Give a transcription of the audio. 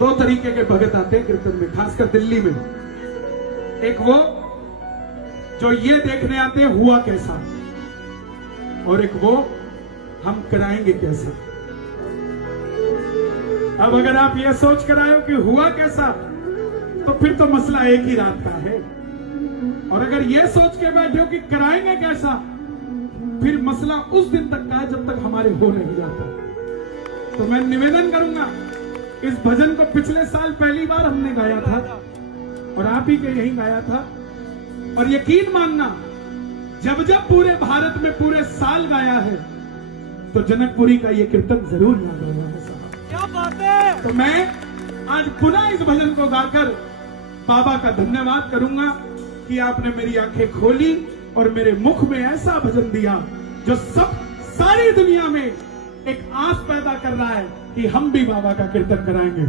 दो तरीके के भगत आते हैं कीर्तन में, खासकर दिल्ली में। एक वो जो ये देखने आते हैं हुआ कैसा, और एक वो हम कराएंगे कैसा। अब अगर आप ये सोच कर आए हो कि हुआ कैसा, तो फिर तो मसला एक ही रात का है। और अगर ये सोच के बैठे हो कि कराएंगे कैसा, फिर मसला उस दिन तक का है जब तक हमारे हो नहीं जाता। तो मैं निवेदन करूंगा, इस भजन को पिछले साल पहली बार हमने गाया था और आप ही के यहीं गाया था। और यकीन मानना, जब जब पूरे भारत में पूरे साल गाया है तो जनकपुरी का ये कीर्तन जरूर याद होगा है साहब। क्या बात है। तो मैं आज पुनः इस भजन को गाकर बाबा का धन्यवाद करूंगा कि आपने मेरी आंखें खोली और मेरे मुख में ऐसा भजन दिया जो सारी दुनिया में एक आस पैदा कर रहा है कि हम भी बाबा का कीर्तन कराएंगे।